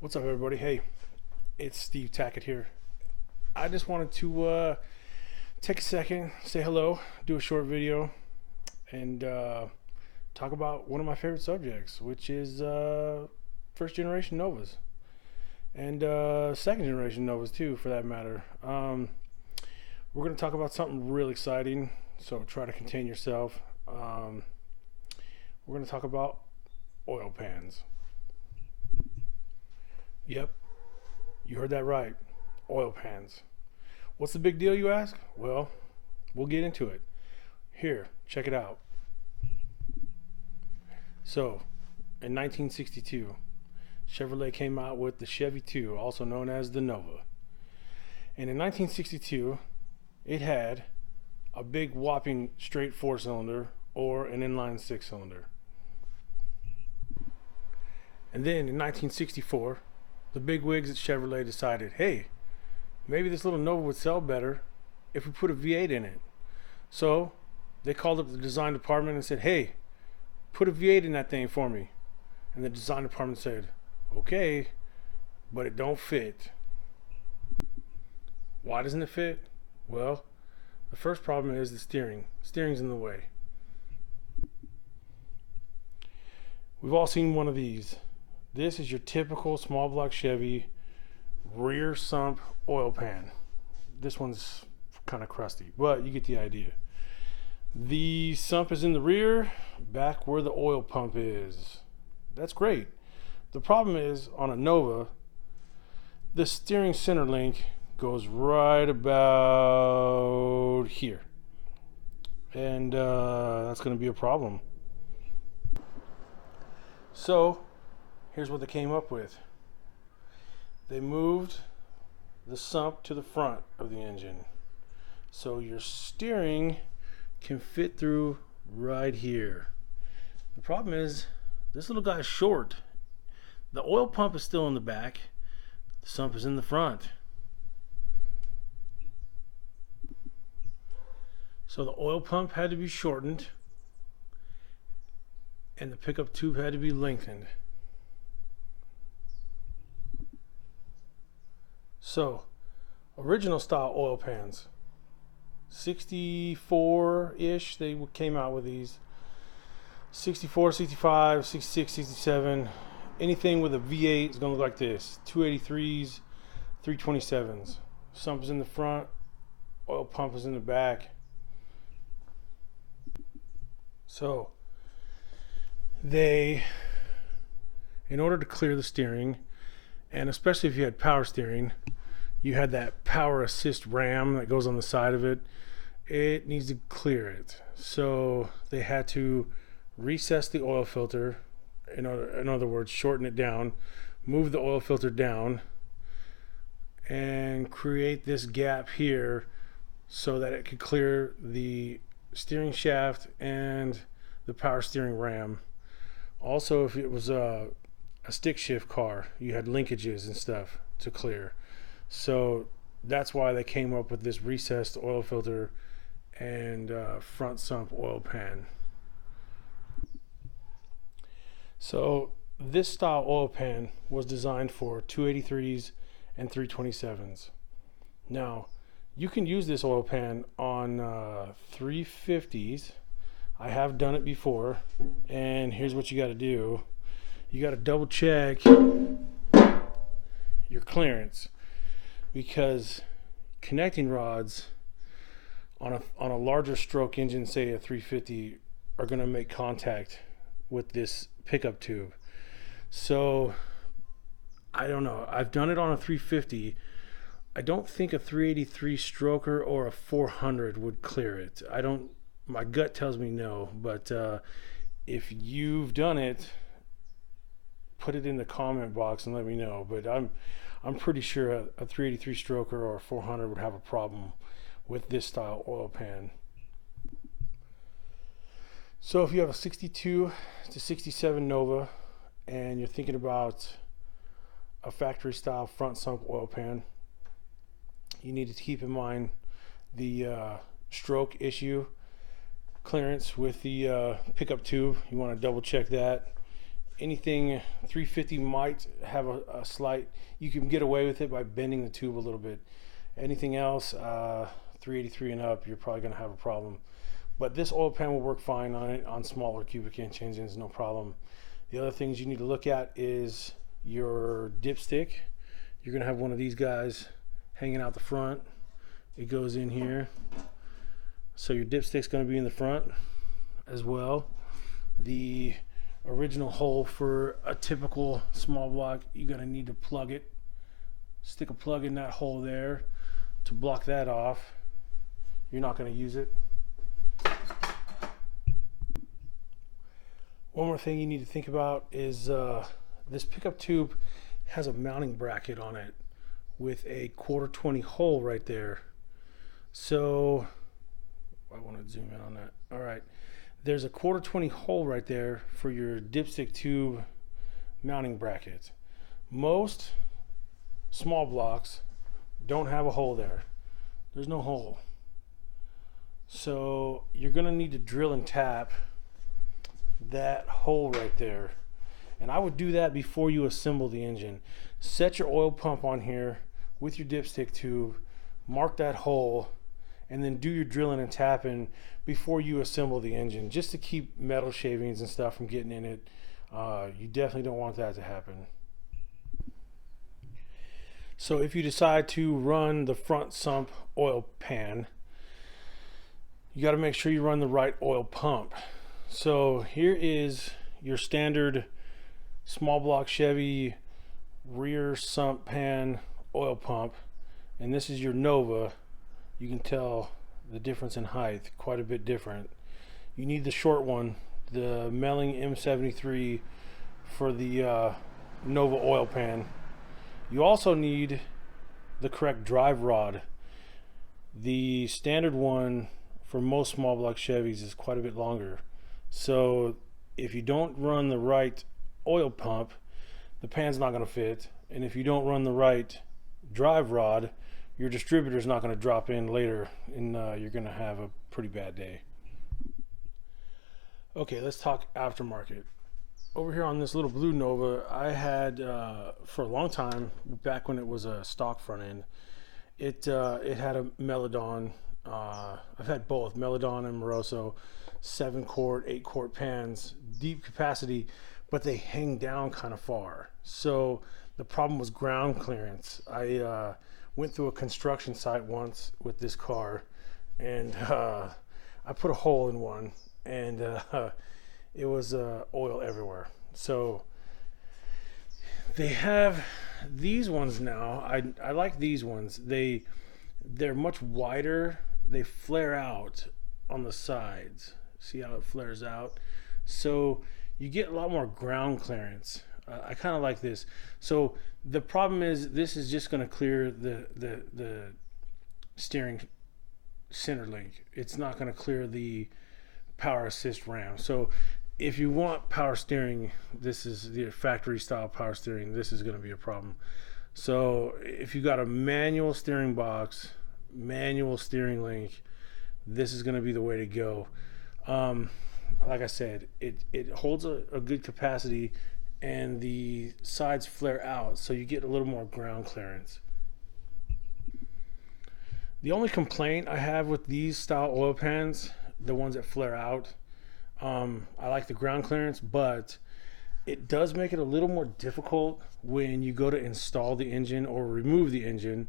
What's up, everybody? Hey, it's Steve Tackett here. I just wanted to take a second, say hello, do a short video, and talk about one of my favorite subjects, which is first generation Novas and second generation Novas, too, for that matter. We're going to talk about something real exciting, so try to contain yourself. We're going to talk about oil pans. Yep, you heard that right. Oil pans. What's the big deal, you ask? Well, we'll get into it. Here, check it out. So, in 1962, Chevrolet came out with the Chevy 2, also known as the Nova. And in 1962, it had a big whopping straight 4-cylinder or an inline 6-cylinder. And then in 1964, the big wigs at Chevrolet decided, hey, maybe this little Nova would sell better if we put a V8 in it. So they called up the design department and said, hey, put a V8 in that thing for me. And the design department said, okay, but it don't fit. Why doesn't it fit? Well, the first problem is the steering. Steering's in the way. We've all seen one of these. This is your typical small block Chevy rear sump oil pan. This one's kind of crusty, but you get the idea. The sump is in the rear, back where the oil pump is. That's great. The problem is, on a Nova, the steering center link goes right about here. And that's going to be a problem. So, here's what they came up with. They moved the sump to the front of the engine, so your steering can fit through right here. The problem is, this little guy's short. The oil pump is still in the back. The sump is in the front. So the oil pump had to be shortened, and the pickup tube had to be lengthened. So, original style oil pans, 64-ish, they came out with these. 64, 65, 66, 67, anything with a V8 is going to look like this. 283s, 327s. Sump is in the front, oil pump is in the back. So, in order to clear the steering, and especially if you had power steering, you had that power assist ram that goes on the side of it. It needs to clear it. So they had to recess the oil filter, in other words, shorten it down, move the oil filter down, and create this gap here so that it could clear the steering shaft and the power steering ram. Also, if it was a stick shift car, you had linkages and stuff to clear. So that's why they came up with this recessed oil filter and front sump oil pan. So this style oil pan was designed for 283s and 327s. Now, you can use this oil pan on 350s. I have done it before, and here's what you got to do. You got to double check your clearance, because connecting rods on a larger stroke engine, say a 350, are going to make contact with this pickup tube. So I don't know. I've done it on a 350. I don't think a 383 stroker or a 400 would clear it. My gut tells me no, but if you've done it, put it in the comment box and let me know. But I'm pretty sure a 383 stroker or a 400 would have a problem with this style oil pan. So if you have a 62 to 67 Nova and you're thinking about a factory style front sump oil pan, you need to keep in mind the stroke issue clearance with the pickup tube. You want to double check that. anything 350 might have a slight, you can get away with it by bending the tube a little bit. Anything else, 383 and up, you're probably going to have a problem. But this oil pan will work fine on it, on smaller cubic inch engines, no problem. The other things you need to look at is your dipstick. You're going to have one of these guys hanging out the front. It goes in here. So your dipstick's going to be in the front as well. The original hole for a typical small block, you're going to need to plug it. Stick a plug in that hole there to block that off. You're not going to use it. One more thing you need to think about is this pickup tube has a mounting bracket on it with a 1/4 hole right there. So I want to zoom in on that. All right, there's a 1/4 hole right there for your dipstick tube mounting bracket. Most small blocks don't have a hole there. There's no hole. So you're going to need to drill and tap that hole right there. And I would do that before you assemble the engine. Set your oil pump on here with your dipstick tube, mark that hole, and then do your drilling and tapping before you assemble the engine, just to keep metal shavings and stuff from getting in it. You definitely don't want that to happen. So if you decide to run the front sump oil pan, you got to make sure you run the right oil pump. So here is your standard small block Chevy rear sump pan oil pump, and this is your Nova. You can tell the difference in height, quite a bit different. You need the short one, the Melling M73 for the Nova oil pan. You also need the correct drive rod. The standard one for most small block Chevys is quite a bit longer. So if you don't run the right oil pump, the pan's not going to fit. And if you don't run the right drive rod, your distributor's not going to drop in later, and you're going to have a pretty bad day. Okay, let's talk aftermarket. Over here on this little blue Nova, I had for a long time, back when it was a stock front end, it had a Meladon. I've had both Meladon and Moroso, 7-quart, 8-quart pans, deep capacity, but they hang down kind of far. So the problem was ground clearance. I went through a construction site once with this car, and I put a hole in one, and it was oil everywhere. So they have these ones now. I like these ones. They're much wider. They flare out on the sides. See how it flares out? So you get a lot more ground clearance. I kind of like this. So the problem is, this is just going to clear the steering center link. It's not going to clear the power assist ram. So if you want power steering, this is the factory style power steering, this is going to be a problem. So if you got a manual steering box, manual steering link, this is going to be the way to go. Like I said, it holds a good capacity, and the sides flare out, so you get a little more ground clearance. The only complaint I have with these style oil pans, the ones that flare out, I like the ground clearance, but it does make it a little more difficult when you go to install the engine or remove the engine.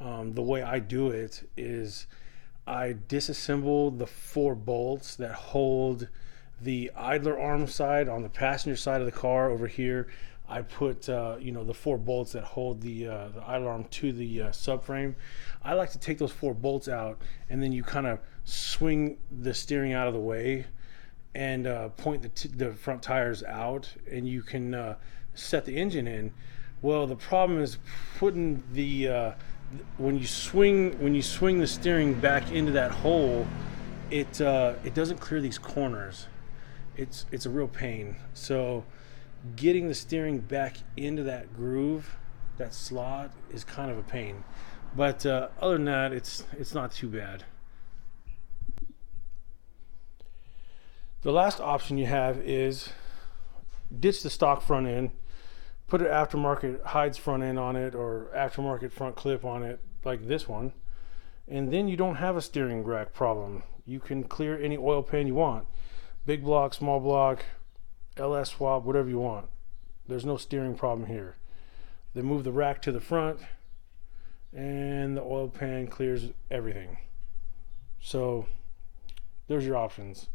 The way I do it is I disassemble the 4 bolts that hold the idler arm side on the passenger side of the car. Over here I put the 4 bolts that hold the idler arm to the subframe. I like to take those 4 bolts out, and then you kind of swing the steering out of the way and point the front tires out, and you can set the engine in. Well, the problem is putting the when you swing the steering back into that hole, it doesn't clear these corners. It's a real pain. So getting the steering back into that groove, that slot, is kind of a pain. But other than that, it's not too bad. The last option you have is ditch the stock front end, put an aftermarket hides front end on it or aftermarket front clip on it like this one, and then you don't have a steering rack problem. You can clear any oil pan you want, big block, small block, LS swap, whatever you want. There's no steering problem here. Then move the rack to the front and the oil pan clears everything. So there's your options.